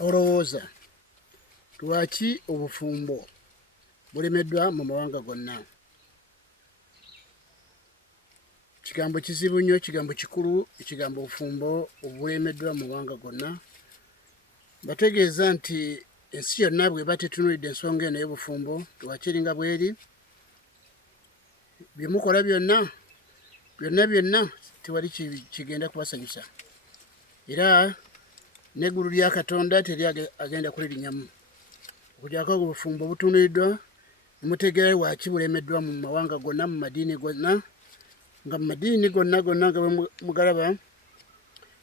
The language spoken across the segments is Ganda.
olowooza lwaki obufumbo bulemeddwa mu mawanga gonna? Kigambo kizibu nnyo, kigambo kikulu, ekigambo obufumbo obulemeddwa mu mawanga gonna. Bategeeza nti ensi yonna bw'eba tetunuulidde ensonga eno y'obufumbo lwaki eringa bweri, bye mukola byonna tewali kigenda kubasanyusa, era n'eggulu lya Katonda teri agenda kulirinyamu. Okugyako obufumbo butunuliddwa ne mutegeera lwaki bulemeddwa mu mawanga gonna, mu madiini gonna, nga mu madiini gonna nga bwe mugalaba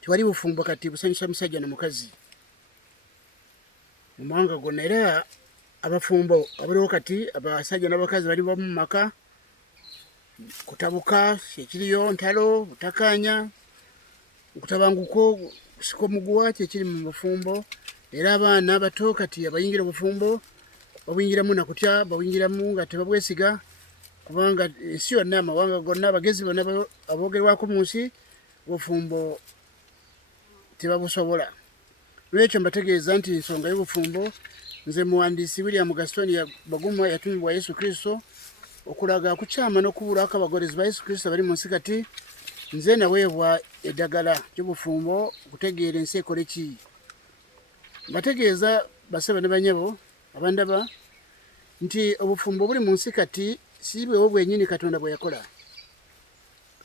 tewali bufumbo kati busanyusa musajja na mukazi mu mawanga gonna. Era abafumbo abaliwo kati abasajja n'abakazi bali bamu mu maka, kutabuka kyekiriyo, ntalo, butakanya, okutabanguko, kusika omuguwa kyekiri mu bufumbo. Era abaana abato kati abayingira obufumbo babuyingiramu nakutya, babuyingiramu nga tebabwesiga, kubanga ensi yonna, amawanga gonna, abagezi bonna aboogerwako mu nsi obufumbo tebabusobola. Lwekyo mbategeeza nti ensonga y'obufumbo, nze muwandiisi William Gastonia Baguma yatumibwa Yesu Kristo okulaga kukyama n'okubulako abagolezi ba Yesu Kristo bali mu nsi kati. Nze naweebwa eddagala ly'obufumbo okutegeera ensi ekola ki. Mbategeeza basebe ne banyabo abandaba nti obufumbo buli mu nsi kati si bwewo bwennyini Katonda bwe yakola.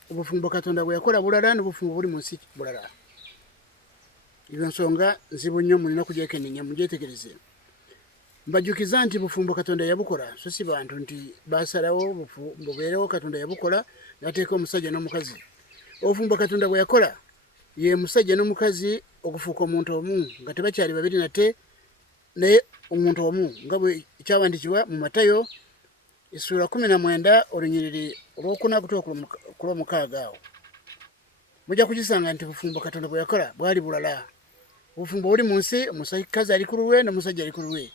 Obufumbo Katonda bwe yakola bulala, n'obufumbo buli mu nsi bulala. Ebyo nsonga nzibu nnyo, mulina okugyekenneenya mugyetegereze. Mbajjukiza nti bufumbo Katonda yabukola, so si bantu nti basalawo bubeerewo. Katonda yabukola n'ateeka omusajja n'omukazi. Obufumbo Katonda bwe yakola ye musajja n'omukazi okufuuka omuntu omu, nga tebakyali babiri nate, naye omuntu omu, nga bwe ekyawandiikibwa mu Matayo essula 19 olunyiriri olwokuna ku lwomukaaga awo. Mujja kugisanga nti obufumbo Katonda bwe yakola bwali bulala. Obufumbo buli mu nsi, omukazi ali ku lulwe n'omusajja ali ku lulwe.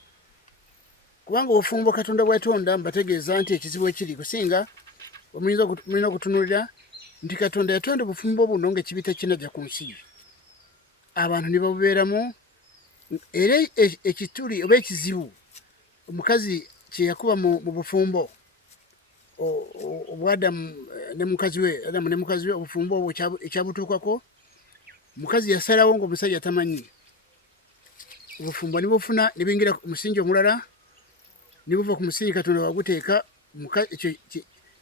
Kubanga obufumbo Katonda bwatonda, mbategeeza nti ekizibu ekiri kusinga mulina okutunuulira nti Katonda yatonda obufumbo buno ng'ekibi tekinnajja ku nsi, abantu ne babubeeramu. Era ekituli oba ekizibu omukazi kye yakuba mu bufumbo obwa Adamu ne mukazi we, obufumbo obwo ekyabutuukako, omukazi yasalawo ng'omusajja tamanyi. Obufumbo ne bufuna ne bingira ku musingi omulala, ne buva ku musingi Katonda waguteeka,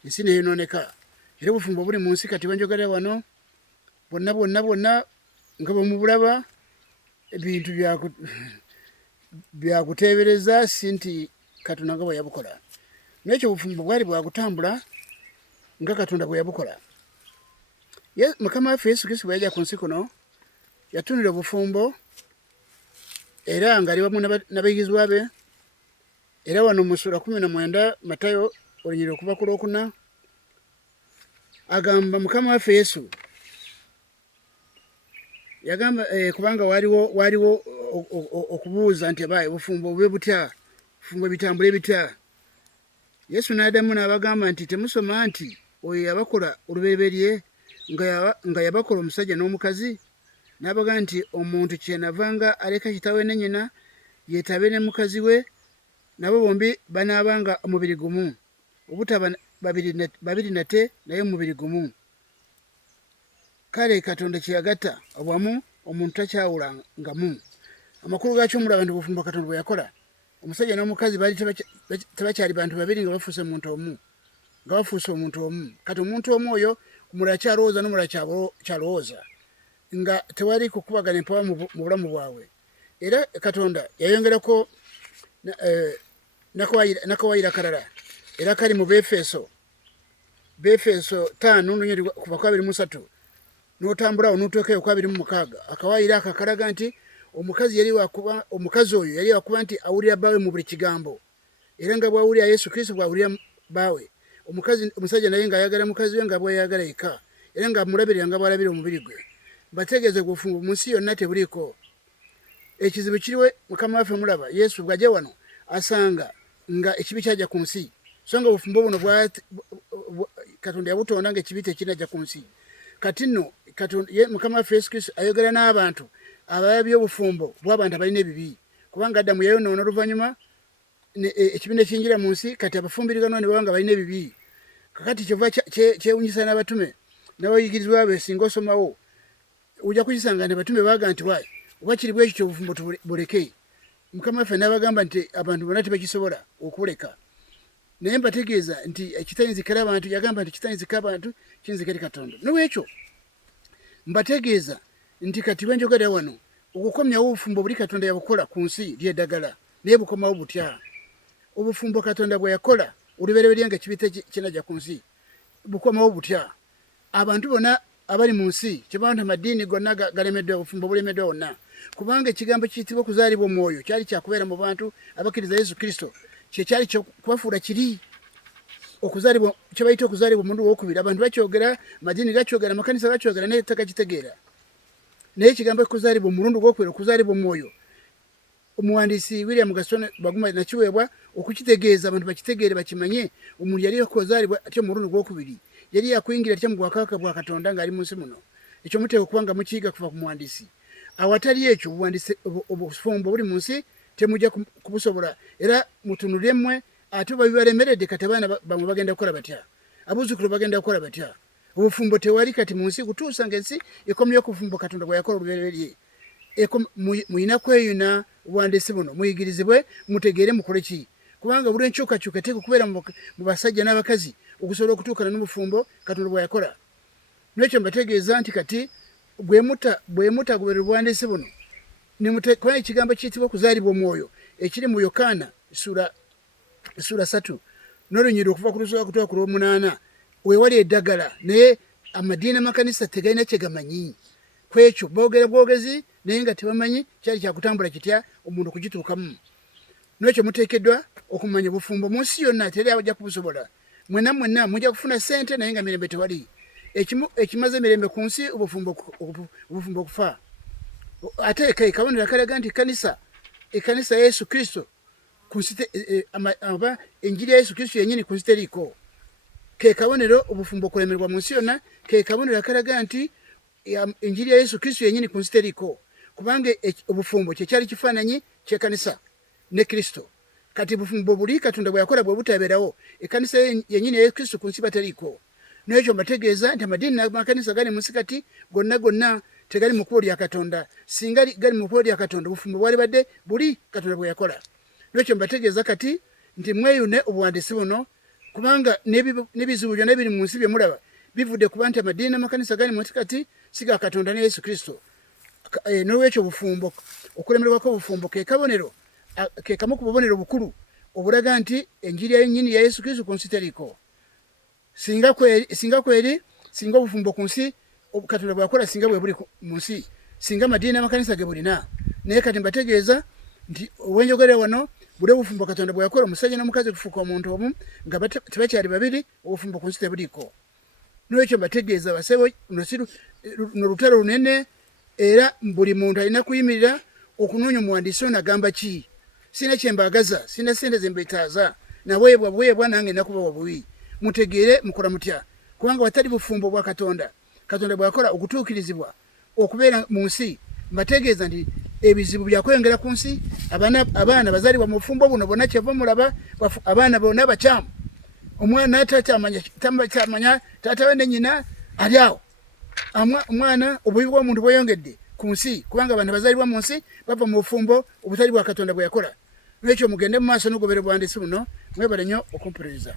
ensi ne yonooneka. Era obufumbo buli mu nsi kati banjogerera wano bwonna nga bwe mubulaba, ebintu byakuteebereza, si nti Katonda nga bwe yabukola. N'ekyo obufumbo bwali bwagutambula nga Katonda bwe yabukola. Mukama waffe Yesu Kristo bwe yajja ku nsi kuno yatunira obufumbo, era ng'ali wamu n'abayigirizwa be. Era wano mu ssula 19 Matayo olunyiriri okuva ku lwokuna agamba Mukama waffe Yesu yagamba kubanga waliwo okubuuza nti abaye obufumbo bube butya, obufumbo bitambule bitya. Yesu n'adamu n'abagamba nti temusoma nti oyo yabakola olubereberye nga yabakola omusajja n'omukazi? N'abagamba nti omuntu kyenavanga aleka kitaawe ne nnyina yeetabe ne mukazi we, nabo bombi banaabanga omubiri gumu, obutaba babiri nate naye omubiri gumu. Kale Katonda kye yagatta obwamu omuntu takyawulangamu. Amakulu gaakyo mulaba nti obufumbo Katonda bwe yakola, omusajja n'omukazi baali tebakyali bantu babiri nga bafuuse omuntu omu. Kati omuntu omu oyo omulala kyalowooza n'omulala kyalowooza, nga tewali kukubagana empawa mu bulamu bwabwe. Era Katonda yayongerako n'akawaayiro akalala, era kali mu Befeso 5 kuva ku 23 n'otambulawo n'otuukayo ku 26. Akawaayiro ako kalaga nti omukazi oyo yali wakuba nti awulira bbaawe mu buli kigambo, era nga bw'awulira Yesu Kristo bw'awulira bbaawe. Omusajja naye ng'ayagala mukazi we nga bw'ayagala yekka, era nga amulabirira nga bw'alabira omubiri gwe. Bategeeze obufumbo mu nsi yonna tebuliiko. Ekizibu kiriwe Mukama waffe mulaba Yesu bw'ajja wano asanga nga ekibi kyajja ku nsi, so nga obufumbo buno Katonda yabutonda ng'ekibi tekinajja ku nsi. Kati nno Mukama waffe Yesu Kristo ayogera n'abantu ababyo obufumbo bw'abantu abalina ebibi kubanga Adamu yayonoona oluvannyuma ekibiina ekiyingira mu nsi kati abafumbiriganwa ne baba nga balina ebibi kakati kyova kyewunyisa n'abatume n'abayigirizwa be singa osomawo ojja kukisanga ne batume baaga nti wayi oba kiri bwe kityo obufumbo tubuleke mukama waffe n'abagamba nti abantu bonna tebakisobola okubuleka naye mbategeeza nti ekitayinzikira abantu yagamba nti kitayinzika abantu kiyinzika eri Katonda n'olwekyo mbategeeza nti kati bwe njogera wano okukomyawo obufumbo buli Katonda yabukola ku nsi lyeddagala naye bukomawo butya obufumbo Katonda bwe yakola olubereberye nga kibite kinajja ku nsi bukomawo butya abantu bonna abali mu nsi kyebantu amadiini gonna galemeddwa obufumbo bulemeddwa wonna kubanga ekigambo kiyitibwa okuzaalibwa omwoyo kyali kyakubeera mu bantu abakkiriza Yesu Kristo kyekyali kubafuula kiri okuzaalibwa kyebayita okuzaalibwa omundu owokubiri abantu bakyogera amadiini gakyogera amakanisa gakyogera naye tagakitegeera naye ekigambo ekuzaalibwa omulundi gwokubiri okuzaalibwa omwoyo omuwandiisi William Gaston Baguma nakiweebwa okukitegeeza abantu bakitegeere bakimanye omuntu yali okuzaalibwa atyo omulundi gwokubiri yali yakuyingira atya mu bwakabaka bwa Katonda ng'ali mu nsi muno ekyo muteeka okubanga mukiyiga kuva ku muwandiisi awatali ekyo obufumbo buli mu nsi temujja kubusobola era mutunulire mmwe ate babibalemeredde kati abaana bamwe bagenda kukola batya abuzzukulu bagenda kukola batya obufumbo tewali kati mu nsi kutuusa ng'ensi ekomyeyo ku bufumbo Katonda bwe yakola olubereberye muyina kweyuna obuwandiisi buno muyigirizibwe mutegeere mukole ki kubanga buli enkyukakyuka eteeka okubeera mu basajja n'abakazi okusobola okutuukana n'obufumbo Katonda bwe yakola n'ekyo mbategeeza nti kati bwe mutagoberera obuwandiisi buno kubanga ekigambo kiyitibwa okuzaalibwa omwoyo ekiri mu Yokaana sura 3 n'olunyiriri okuva ku lusooka kutuuka ku lw'omunaana weewali eddagala naye amadiini amakanisa tegalina kye gamanyi kwekyo boogera bwogezi naye nga tebamanyi kyali kyakutambula kitya omuntu okugituukamu n'ekyo muteekeddwa okumanya obufumbo mu nsi yonna teri abajja kubusobola mwenna mujja kufuna ssente naye nga mirembe tewali ekimaze emirembe ku nsi obufumbo okufa ate kabonero akalaga nti ekkanisa ya Yesu Kristo aba enjiri ya Yesu Kristo yennyini ku nsi teriiko ke kabonero obufumbo okulemerwa mu nsi yonna ke kabonero akalaga nti enjiri ya Yesu Kristo yennyini ku nsi teriiko kubanga obufumbo kyekyali kifaananyi ky'ekkanisa ne Kristo kati bufumbo buli Katonda bwe yakola bwe butabeerawo ekkanisa yennyini ya Kristo ku nsi bateriiko n'ekyo mbategeeza nti amadiini n'amakanisa gali mu nsi kati gonna tegali mu kkubo lya Katonda singa gali mu kkubo lya Katonda obufumbo bwali badde buli Katonda bwe yakola n'ekyo mbategeeza kati nti mweyune obuwandiisi buno kubanga n'ebizibu byonna ebiri mu nsi bye mulaba bivudde kuba nti amadiini n'amakanisa gali mu nsi kati si ga Katonda ne Yesu Kristo n'olwekyo obufumbo okulemerwako obufumbo ke kabonero ke kamu ku bubonero bukulu obulaga nti enjiri yennyini ya Yesu Kristo ku nsi teriiko singa kweri singa obufumbo ku nsi Katonda bwakola singa bwe buli mu nsi singa amadiini n'amakanisa ge bulina naye kati mbategeeza nti obwenjogerera wano buli obufumbo Katonda bwe yakola omusajja n'omukazi kufuuka omuntu omu nga tebakyali babiri obufumbo ku nsi tebuliiko n'olwekyo mbategeeza basebo nolutalo lunene era buli muntu alina kuyimirira okunoonya omuwandiisi ono agamba ki sina kyembaagaza sina sente zembetaaza naweebwa nange nakubawa buwi mutegeere mukola mutya kubanga watali bufumbo bwa Katonda bwakola okutuukirizibwa okubeera mu nsi mbategeeza nti ebizibu byakweyongera ku nsi abaana bazaalibwa mu bufumbo buno bonna kyeva mulaba abaana bonna bakyamu omwana takyamanya taatawe ne nnyina ali awo omwana obubi bw'omuntu bweyongedde ku nsi kubanga abantu bazaalibwa mu nsi bava mu bufumbo obutali bwa Katonda bwe yakola n'ekyo mugende mu maaso n'ogobera obuwandiisi buno mwebale nnyo okumpuliriza